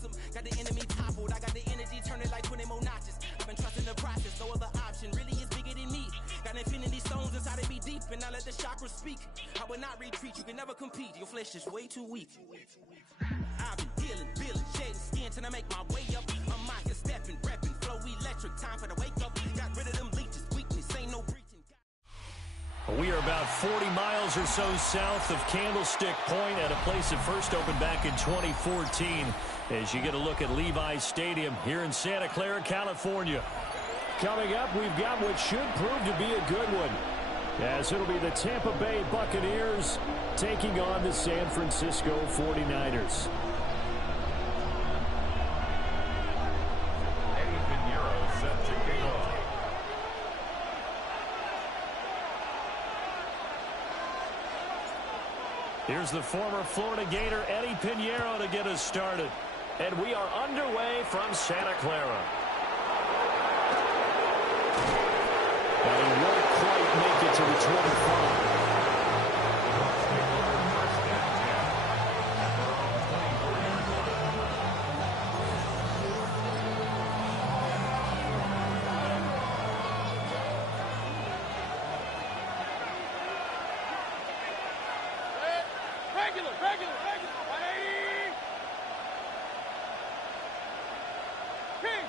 awesome. Got the enemy toppled. I got the energy, turn it like 20 more notches. I've been trusting the process, no other option really is bigger than me. Got infinity stones inside of me deep, and I let the chakras speak. I will not retreat, you can never compete. Your flesh is way too weak. I've been dealing, building, shedding skin till I make my way up. I'm out here stepping, repping, flow electric. Time for the wake up. Got rid of them leeches, weakness, ain't no breaching. We are about 40 miles or so south of Candlestick Point at a place that first opened back in 2014 as you get a look at Levi's Stadium here in Santa Clara, California. Coming up, we've got what should prove to be a good one, as it'll be the Tampa Bay Buccaneers taking on the San Francisco 49ers. Here's the former Florida Gator, Eddie Pinheiro, to get us started. And we are underway from Santa Clara. And he won't quite make it to the 25. Regular, 180.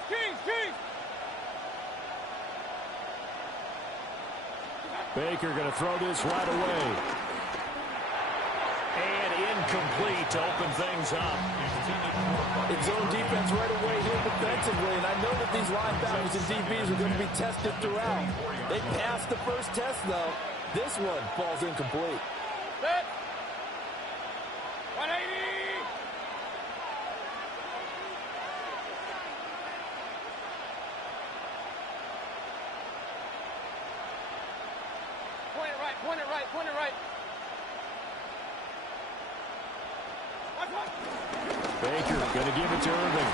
Kings. Baker going to throw this right away. And incomplete to open things up. It's zone defense right away here defensively, and I know that these linebackers and DBs are going to be tested throughout. They passed the first test, though. This one falls incomplete. Set. 180. Point it right. Baker going to give it to Irving.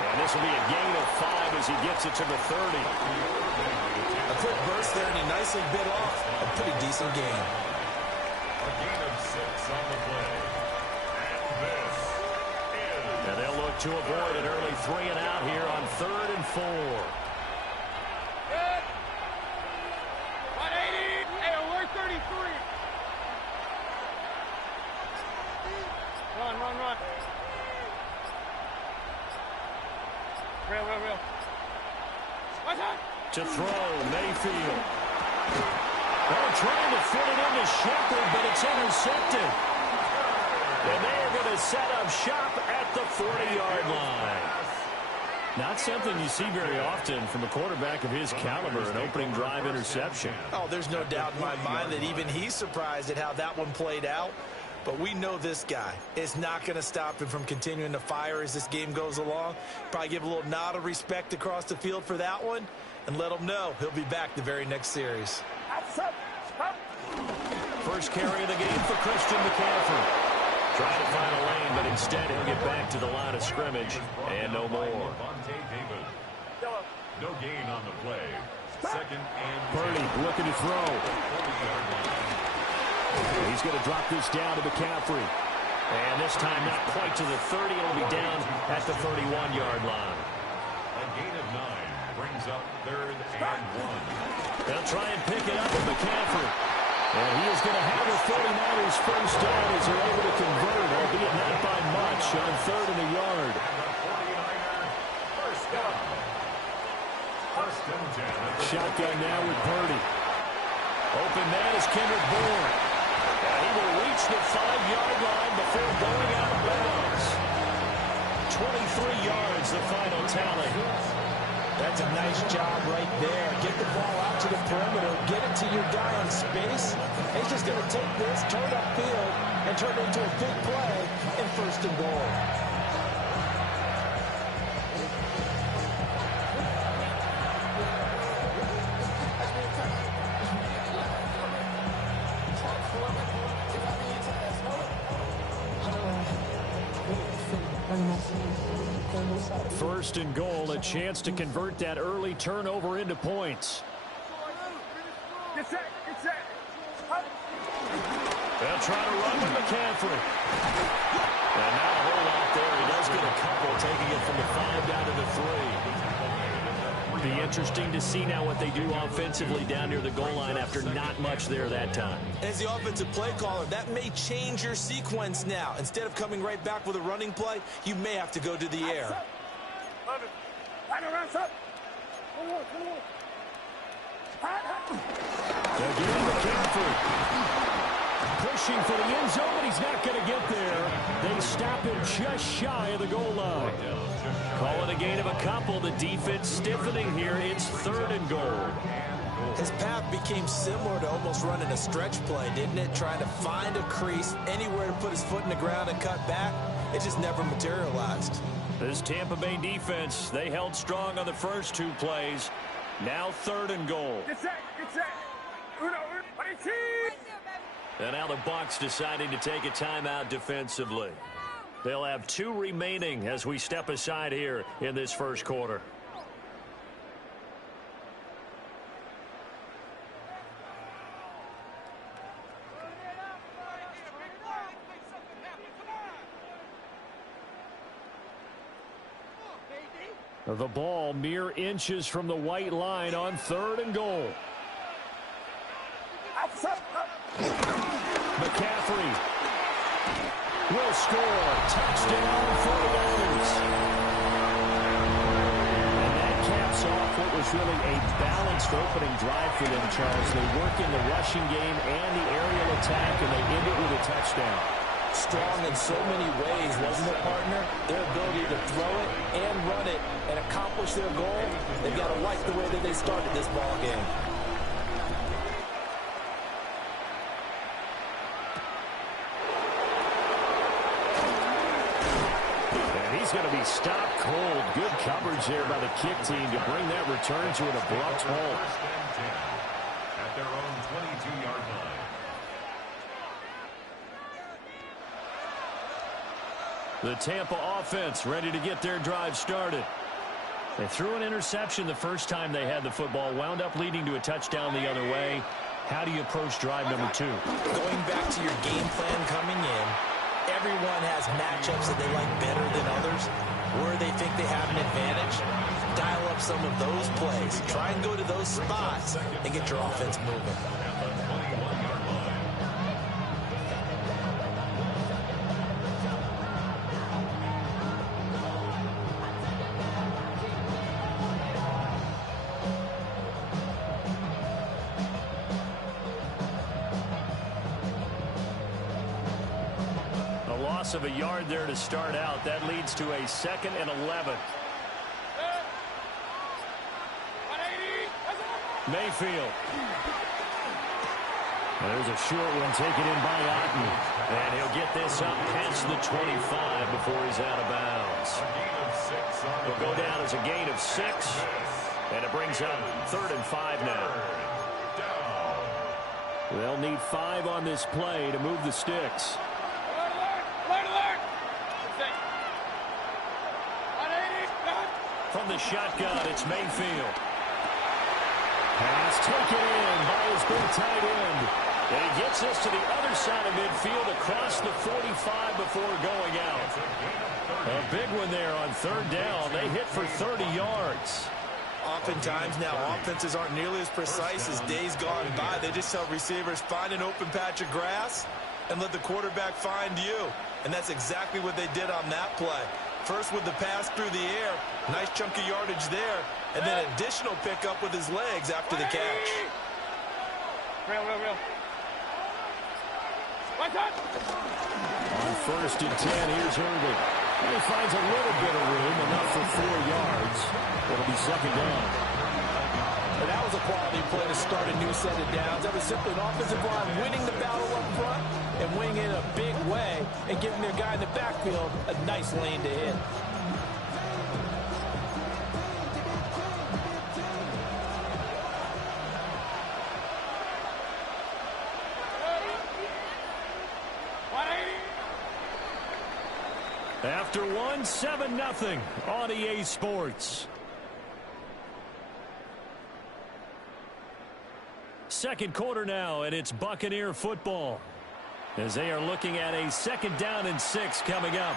And this will be a gain of 5 as he gets it to the 30. A quick burst there, and he nicely bit off a pretty decent gain. A gain of 6 on the play. And they'll look to avoid an early 3 and out here on 3rd and 4. Good. 180. Hey, alert 33. Run. Real. What's that? To throw, Mayfield. They're trying to fit it into Shepard, but it's intercepted. And they are going to set up shop at the 40-yard line. Not something you see very often from a quarterback of his caliber, an opening drive interception. Oh, there's no doubt in my mind that even he's surprised at how that one played out. But we know this guy is not going to stop him from continuing to fire as this game goes along. Probably give a little nod of respect across the field for that one and let him know he'll be back the very next series. First carry of the game for Christian McCaffrey. Trying to find a lane, but instead he'll get back to the line of scrimmage and no more. No gain on the play. Second and Purdy looking to throw. He's going to drop this down to McCaffrey. And this time not quite to the 30. It'll be down at the 31-yard line. A gain of 9 brings up 3rd and 1. They'll try and pick it up with McCaffrey. And he is going to have the 49ers first down as they're able to convert, albeit not by much, on 3rd and a yard. Shotgun now with Purdy. Open man is Kendrick Bourne. And he will reach the 5-yard line before going out of bounds. 23 yards, the final tally. That's a nice job right there. Get the ball out to the perimeter. Get it to your guy in space. He's just going to take this, turn upfield, and turn it into a big play in 1st and goal. First and goal, a chance to convert that early turnover into points. Get set. They'll try to run with McCaffrey. And not a whole lot there. He taking it from the 5 down to the 3. Be interesting to see now what they do offensively down near the goal line after not much there that time. As the offensive play caller, that may change your sequence now. Instead of coming right back with a running play, you may have to go to the air. Again, McCaffrey. Pushing for the end zone, but he's not going to get there. They stop him just shy of the goal line. Call it a gain of a couple. The defense stiffening here. It's 3rd and goal. His path became similar to almost running a stretch play, didn't it? Trying to find a crease, anywhere to put his foot in the ground and cut back. It just never materialized. This Tampa Bay defense, they held strong on the first 2 plays. Now 3rd and goal. Get set. And now the Bucs deciding to take a timeout defensively. They'll have 2 remaining as we step aside here in this first quarter. The ball mere inches from the white line on 3rd and goal. McCaffrey will score. Touchdown 49ers. And that caps off what was really a balanced opening drive for them, Charles. They work in the rushing game and the aerial attack, and they end it with a touchdown. Strong in so many ways, wasn't it, partner? Their ability to throw it and run it and accomplish their goal. They've got to like the way that they started this ball game. He's going to be stopped cold. Good coverage there by the kick team to bring that return to an abrupt halt. At their own 22-yard line. The Tampa offense ready to get their drive started. They threw an interception the first time they had the football, wound up leading to a touchdown the other way. How do you approach drive number 2? Going back to your game plan coming in, everyone has matchups that they like better than others, where they think they have an advantage. Dial up some of those plays. Try and go to those spots and get your offense moving. Of a yard there to start out. That leads to a 2nd and 11. Mayfield. There's a short one taken in by Otten. And he'll get this up past the 25 before he's out of bounds. He'll go down as a gain of 6. And it brings up 3rd and 5 now. They'll need 5 on this play to move the sticks. From the shotgun, it's Mayfield. Pass taken in by his big tight end. And he gets us to the other side of midfield across the 45 before going out. A big one there on 3rd down. They hit for 30 yards. Oftentimes now, offenses aren't nearly as precise as days gone by. They just help receivers find an open patch of grass and let the quarterback find you. And that's exactly what they did on that play. First with the pass through the air, nice chunk of yardage there, and then additional pickup with his legs after the catch. Real. On 1st and 10, here's Irving. And he finds a little bit of room, enough for 4 yards. It'll be 2nd down. And that was a quality play to start a new set of downs. That was simply an offensive line winning the battle up front and winning in a big way and giving their guy in the backfield a nice lane to hit. After 7-0 on EA Sports. 2nd quarter now, and it's Buccaneer football as they are looking at a 2nd down and 6 coming up.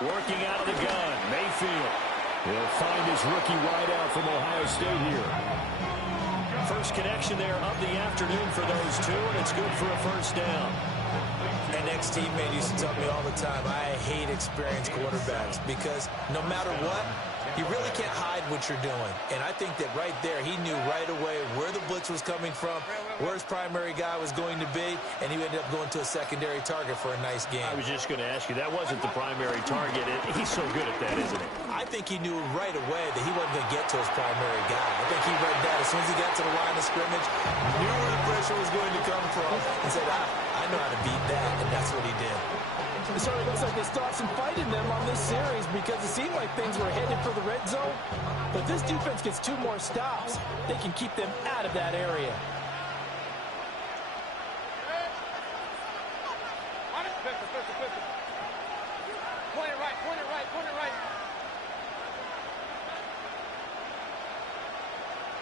Working out of the gun, Mayfield. He'll find his rookie wideout from Ohio State here. First connection there of the afternoon for those two, and it's good for a first down. An ex-teammate used to tell me all the time, I hate experienced quarterbacks because no matter what, you really can't hide what you're doing. And I think that right there, he knew right away where the blitz was coming from, where his primary guy was going to be, and he ended up going to a secondary target for a nice game. I was just going to ask you, that wasn't the primary target. He's so good at that, isn't he? I think he knew right away that he wasn't going to get to his primary guy. I think he read that as soon as he got to the line of scrimmage, knew where the pressure was going to come from, and said, I know how to beat that, and that's what he did. It certainly looks like they still have some fight in them on this series because it seemed like things were headed for the red zone. But if this defense gets 2 more stops, they can keep them out of that area. Point it right, point it right, point it right.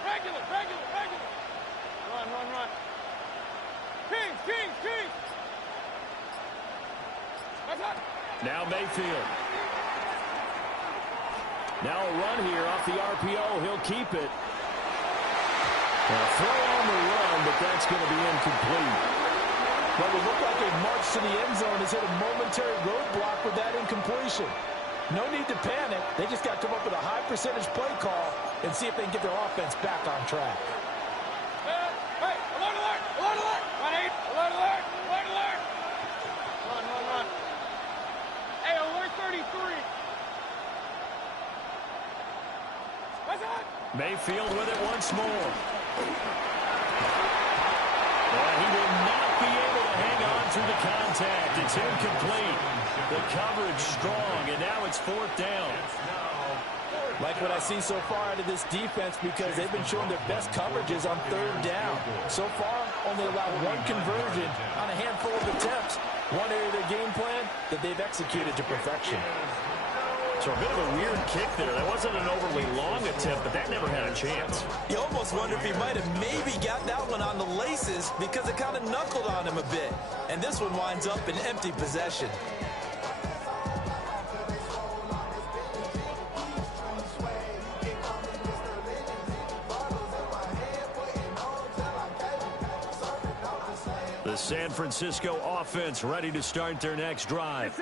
Regular, regular, regular. Run, run, run. Kings, Kings, Kings. Now Mayfield. Now a run here off the RPO. He'll keep it. A throw on the run, but that's going to be incomplete. What would look like a march to the end zone has hit a momentary roadblock with that incompletion. No need to panic. They just got to come up with a high percentage play call and see if they can get their offense back on track. Hey, alert, alert, alert, alert. Run, 8, alert, alert, alert, alert. Run, run, run. Hey, alert 33. What's that? Mayfield with it once more. Well, he will not be able to hang on through the contact. It's incomplete. The coverage strong, and now it's 4th down. Like what I see so far out of this defense because they've been showing their best coverages on 3rd down. So far, only allowed 1 conversion on a handful of attempts. One area of their game plan that they've executed to perfection. So a bit of a weird kick there. That wasn't an overly long attempt, but that never had a chance. You almost wonder if he might have maybe got that one on the laces because it kind of knuckled on him a bit. And this one winds up in empty possession. The San Francisco offense ready to start their next drive.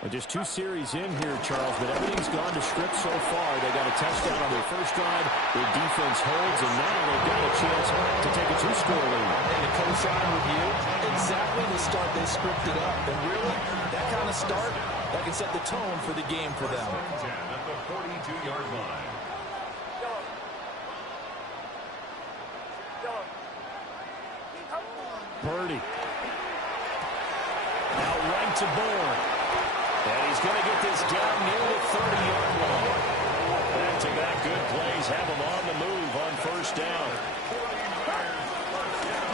Well, just 2 series in here, Charles, but everything's gone to script so far. They got a touchdown on their first drive. Their defense holds, and now they've got a chance to take a 2-score lead. And to co-sign with you, exactly the start they scripted up. And really, that kind of start, that can set the tone for the game for them. At the 42-yard line. Purdy. Now right to Bourne. And he's going to get this down near the 30-yard line. Back to back good plays have him on the move on 1st down.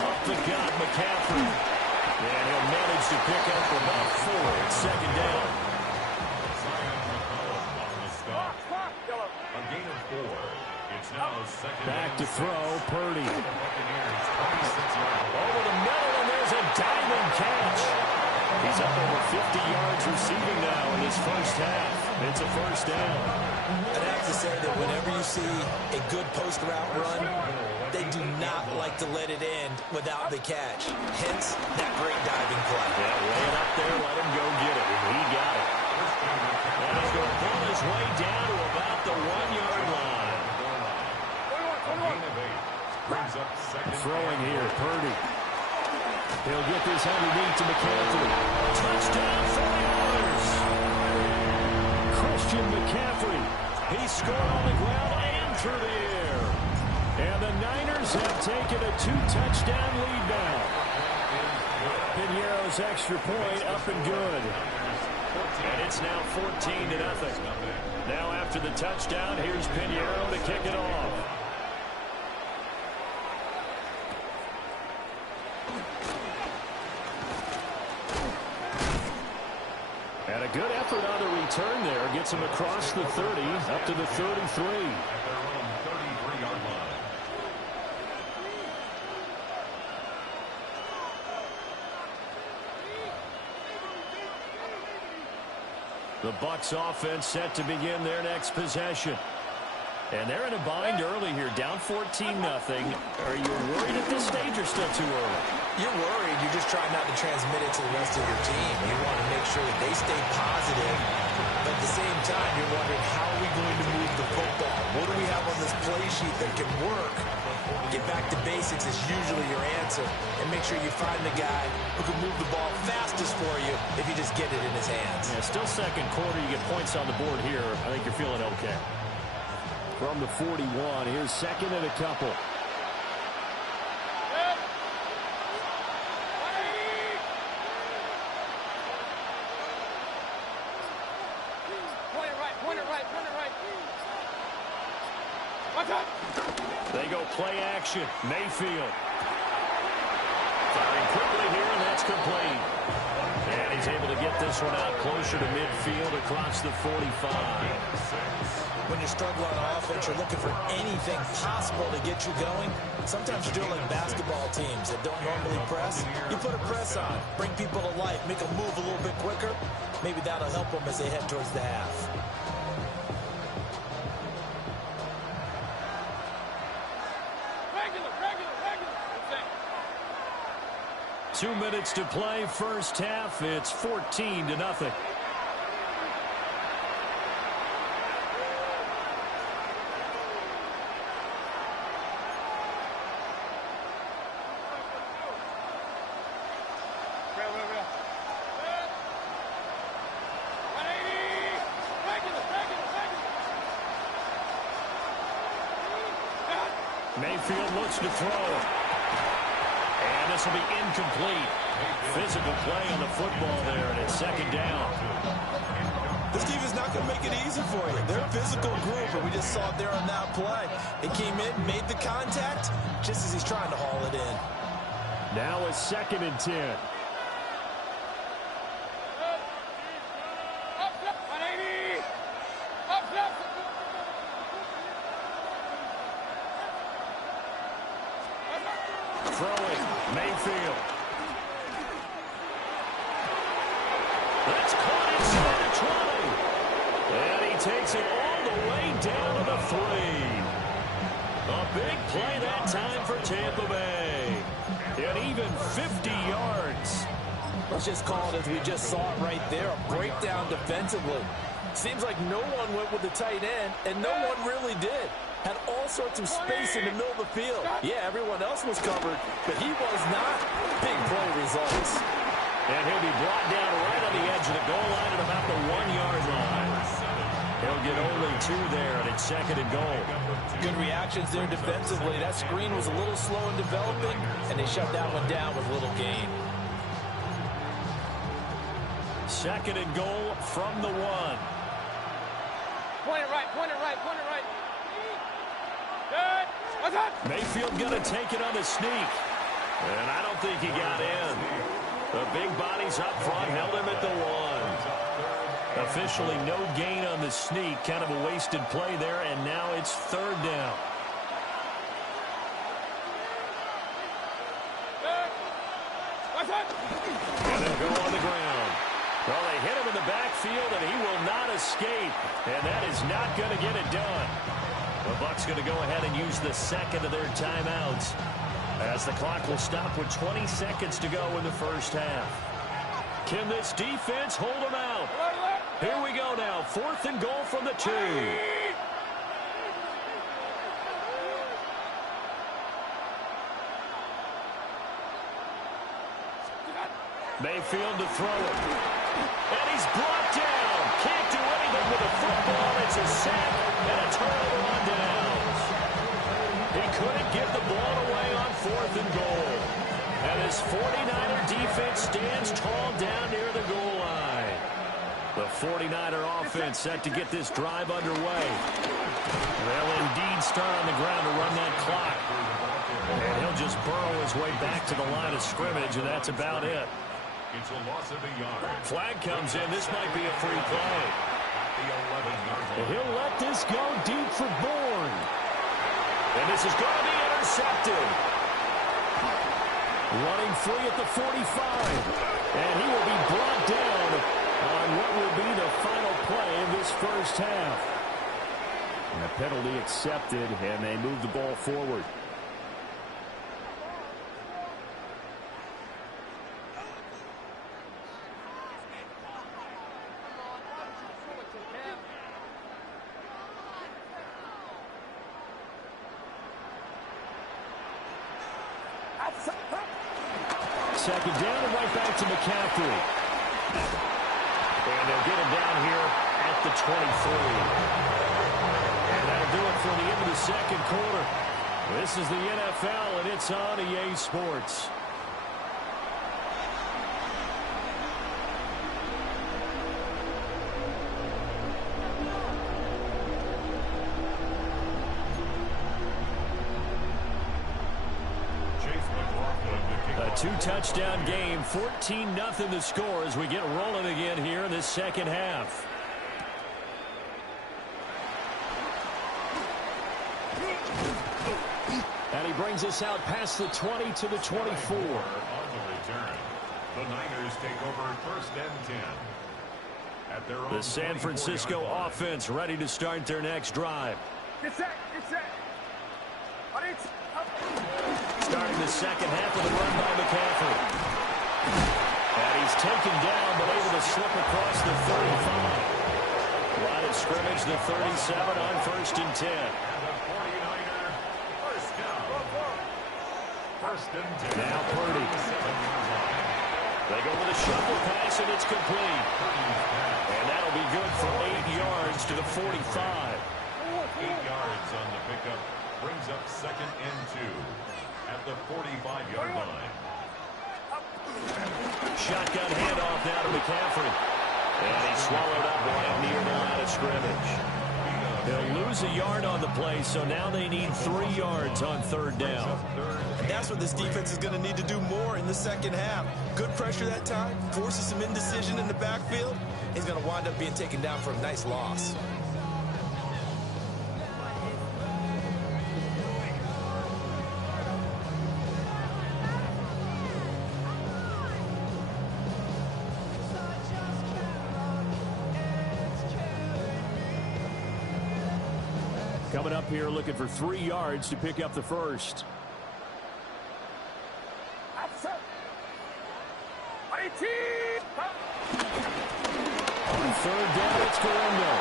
Up the gut, McCaffrey. And he'll manage to pick up about 4 at 2nd down. A gain of 4. It's now 2nd. Back to throw, Purdy. Over the middle, and there's a diving catch. He's up over 50 yards receiving now in his first half. It's a 1st down. I'd have to say that whenever you see a good post route run, they do not like to let it end without the catch. Hence, that great diving play. Yeah, lay it up there, let him go get it. He got it. And he's going to pull his way down to about the 1-yard line. Throwing here, Purdy. He'll get this underneath to McCaffrey. Touchdown, 49ers. Christian McCaffrey. He scored on the ground and through the air. And the Niners have taken a 2-touchdown lead now. Piñeiro's extra point up and good. And it's now 14-0. Now after the touchdown, here's Piñeiro to kick it off. And a good effort on the return there. Gets him across the 30, up to the 33. The Bucs offense set to begin their next possession. And they're in a bind early here, down 14-0. Are you worried at this stage or still too early? You're worried. You're just trying not to transmit it to the rest of your team. You want to make sure that they stay positive. But at the same time, you're wondering, how are we going to move the football? What do we have on this play sheet that can work? Get back to basics is usually your answer. And make sure you find the guy who can move the ball fastest for you if you just get it in his hands. Yeah, still second quarter. You get points on the board here. I think you're feeling okay. From the 41, here's second and a couple. They go play action. Mayfield. Firing quickly here, and that's complete. And he's able to get this one out closer to midfield across the 45. When you struggle on offense, you're looking for anything possible to get you going. Sometimes you're doing like basketball teams that don't normally press. You put a press on, bring people to life, make them move a little bit quicker. Maybe that'll help them as they head towards the half. Regular. 2 minutes to play, first half. It's 14-0. Mayfield looks to throw. And this will be incomplete. Physical play on the football there, and it's second down. This defense is not going to make it easy for you. They're a physical group, and we just saw it there on that play. It came in, made the contact, just as he's trying to haul it in. Now a 2nd and 10. Throwing, Mayfield. That's caught inside the 20. And he takes it all the way down to the 3. A big play that time for Tampa Bay. And even 50 yards. Let's just call it as we just saw it right there, a breakdown defensively. Seems like no one went with the tight end, and no one really did. Had all sorts of space in the middle of the field. Yeah, everyone else was covered, but he was not. Big play results. And he'll be brought down right on the edge of the goal line at about the 1-yard line. He'll get only 2 there, and it's 2nd and goal. Good reactions there defensively. That screen was a little slow in developing, and they shut that one down with little gain. 2nd and goal from the 1. Point it right. Good. What's up? Mayfield going to take it on the sneak. And I don't think he got in. The big bodies up front held him at the 1. Officially no gain on the sneak. Kind of a wasted play there, and now it's 3rd down. Good. What's up? And they'll go on the ground. Well, they hit him in the backfield, and he will not escape. And that is not going to get it done. The Bucs going to go ahead and use the 2nd of their timeouts, as the clock will stop with 20 seconds to go in the first half. Can this defense hold them out? Here we go now. 4th and goal from the 2. Mayfield to throw it. And he's brought down. Can't do anything with the football. It's a sack and a turnover on downs. He couldn't give the ball away on 4th and goal. And his 49er defense stands tall down near the goal line. The 49er offense set to get this drive underway. They'll indeed start on the ground to run that clock. And he'll just burrow his way back to the line of scrimmage, and that's about it. It's a loss of a yard. Flag comes in. This might be a free play. And he'll let this go deep for Bourne. And this is going to be intercepted. Running free at the 45. And he will be brought down on what will be the final play of this first half. And a penalty accepted, and they move the ball forward. Second down and right back to McCaffrey. And they'll get him down here at the 23. And that'll do it for the end of the second quarter. This is the NFL, and it's on EA Sports. Two-touchdown game, 14-0 the score as we get rolling again here in this second half. And he brings us out past the 20 to the 24. On the return, the Niners take over first and 10. At their own the San Francisco offense ready to start their next drive. Get set, get set. Starting the second half of the run by McCaffrey. And he's taken down, but able to slip across the 35. Line of scrimmage, the 37 on first and 10. Now Purdy. They go with a shovel pass, and it's complete. And that'll be good for 8 yards to the 45. 8 yards on the pickup. Brings up second and 2 at the 45-yard line. Shotgun handoff now to McCaffrey. And he's swallowed up right near the line of scrimmage. They'll lose a yard on the play, so now they need 3 yards on third down. And that's what this defense is going to need to do more in the second half. Good pressure that time, forces some indecision in the backfield. He's going to wind up being taken down for a nice loss. Coming up here looking for 3 yards to pick up the first. On third down, it's Guerrero.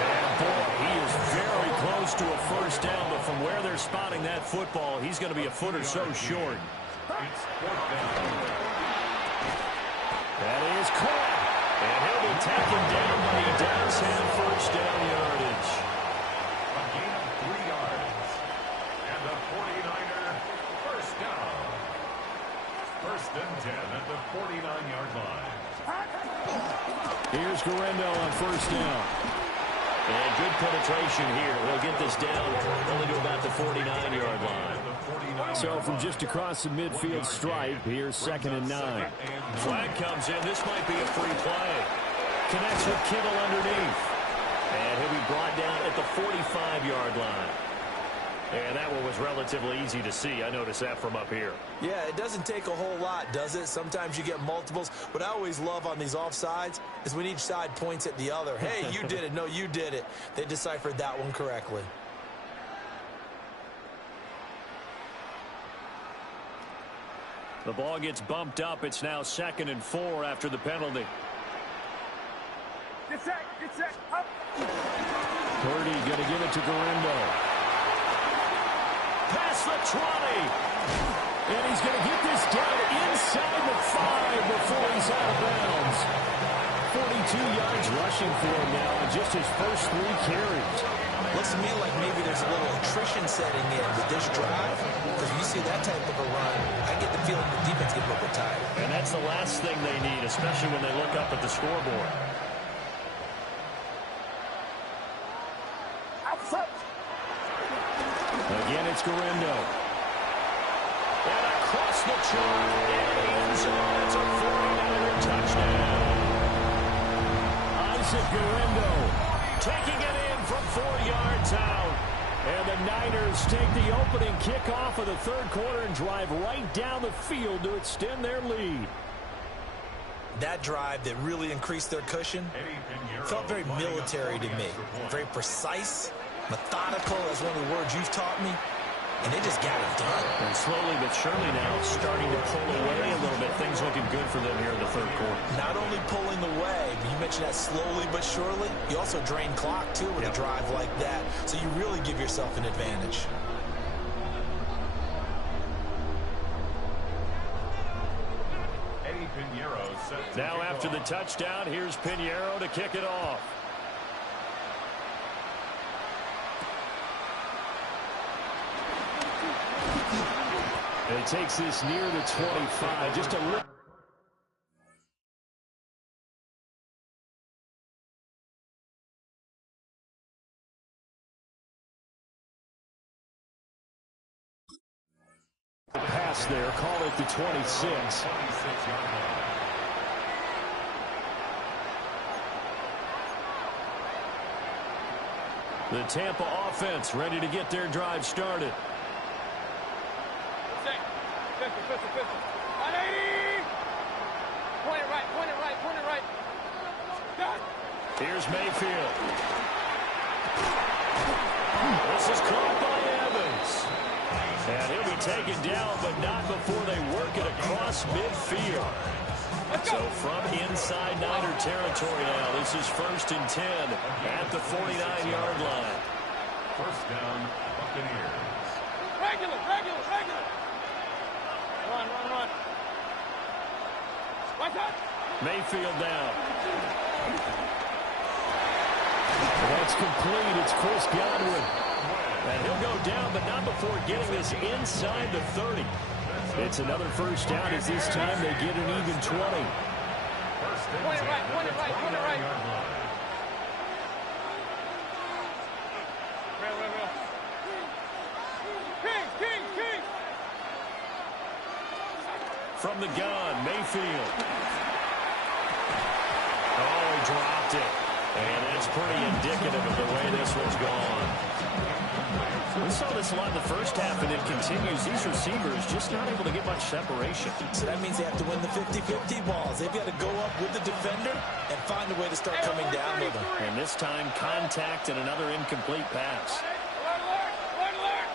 And boy, he is very close to a first down, but from where they're spotting that football, he's going to be a foot or so short. It's fourth down. That is caught. And he'll be taken down, but he does have first down yardage. A gain of 3 yards. And the 49er first down. First and 10 at the 49-yard line. Here's Guerrero on first down. And good penetration here. They'll get this down only to about the 49-yard line. So from just across the midfield stripe, here's second and 9. Flag comes in. This might be a free play. Connects with Kittle underneath. And he'll be brought down at the 45-yard line. And that one was relatively easy to see. I noticed that from up here. Yeah, it doesn't take a whole lot, does it? Sometimes you get multiples. What I always love on these offsides is when each side points at the other. Hey, you did it. No, you did it. They deciphered that one correctly. The ball gets bumped up. It's now second and 4 after the penalty. Get set, up. Purdy going to give it to Guerrero. Past the 20. And he's going to get this down inside the 5 before he's out of bounds. 42 yards rushing for him now on just his first 3 carries. Looks to me like maybe there's a little attrition setting in with this drive. Because when you see that type of a run, I get the feeling the defense gets a little bit tired. And that's the last thing they need, especially when they look up at the scoreboard. Again, it's Guerrero. And across the chalk in the end zone. It's a 49er touchdown. Isaac Guerrero taking it in from 4 yards out. And the Niners take the opening kickoff of the third quarter and drive right down the field to extend their lead. That drive that really increased their cushion felt very military to me. Very precise, methodical, as one of the words you've taught me. And they just got it done. And slowly but surely now starting to pull away a little bit. Things looking good for them here in the third quarter. Not only pulling away, but you mentioned that slowly but surely. You also drain clock, too, with a drive like that. So you really give yourself an advantage. Now after the touchdown, here's Pinheiro to kick it off. And it takes this near the 25. Just a little. Pass there, call it the 26. The Tampa offense ready to get their drive started. 50, 50, 50. 180! Point it right, point it right, point it right. Done. Here's Mayfield. This is caught by Evans. And he'll be taken down, but not before they work it across midfield. So from inside Niner territory now, this is 1st and 10 at the 49-yard line. First down, Buccaneers. Regular, regular, regular. Run, run, run. Right side. Mayfield down. That's complete. It's Chris Godwin. And he'll go down, but not before getting this inside the 30. It's another first down as this time they get an even 20. Point it right, point it right, point it right. Real, real, real. King, king, king. From the gun, Mayfield. Oh, he dropped it. And it's pretty indicative of the way this one's gone. We saw this a lot in the first half, and it continues. These receivers just not able to get much separation. So that means they have to win the 50-50 balls. They've got to go up with the defender and find a way to start coming down with them. And this time, contact and another incomplete pass. Alert, alert, alert, alert.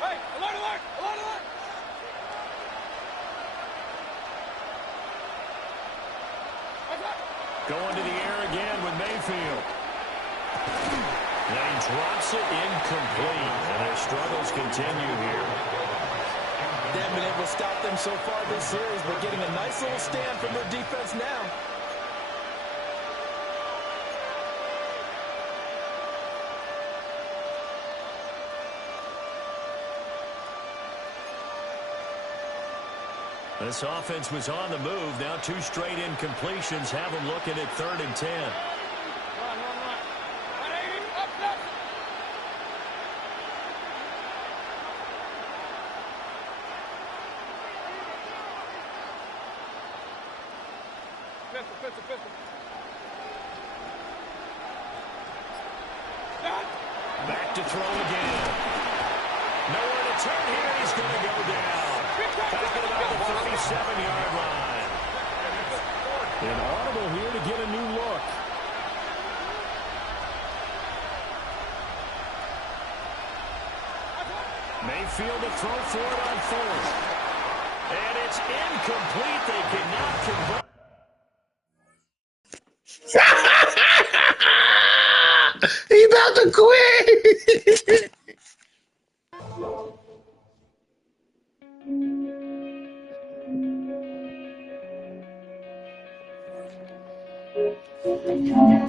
Hey, alert, alert, alert, alert. Going to the air again with Mayfield. And he drops it incomplete. And their struggles continue here. They haven't been able to stop them so far this series, but getting a nice little stand from their defense now. This offense was on the move. Now 2 straight incompletions have them looking at 3rd and 10. Run, run, run. 180, up, up. Pistol, pistol, pistol. Done. Back to throw again. Nowhere to turn here. He's going to go down. Back at about the 37-yard line. An audible here to get a new look. Mayfield to throw for it on 4th. And it's incomplete. They cannot convert. He about to quit.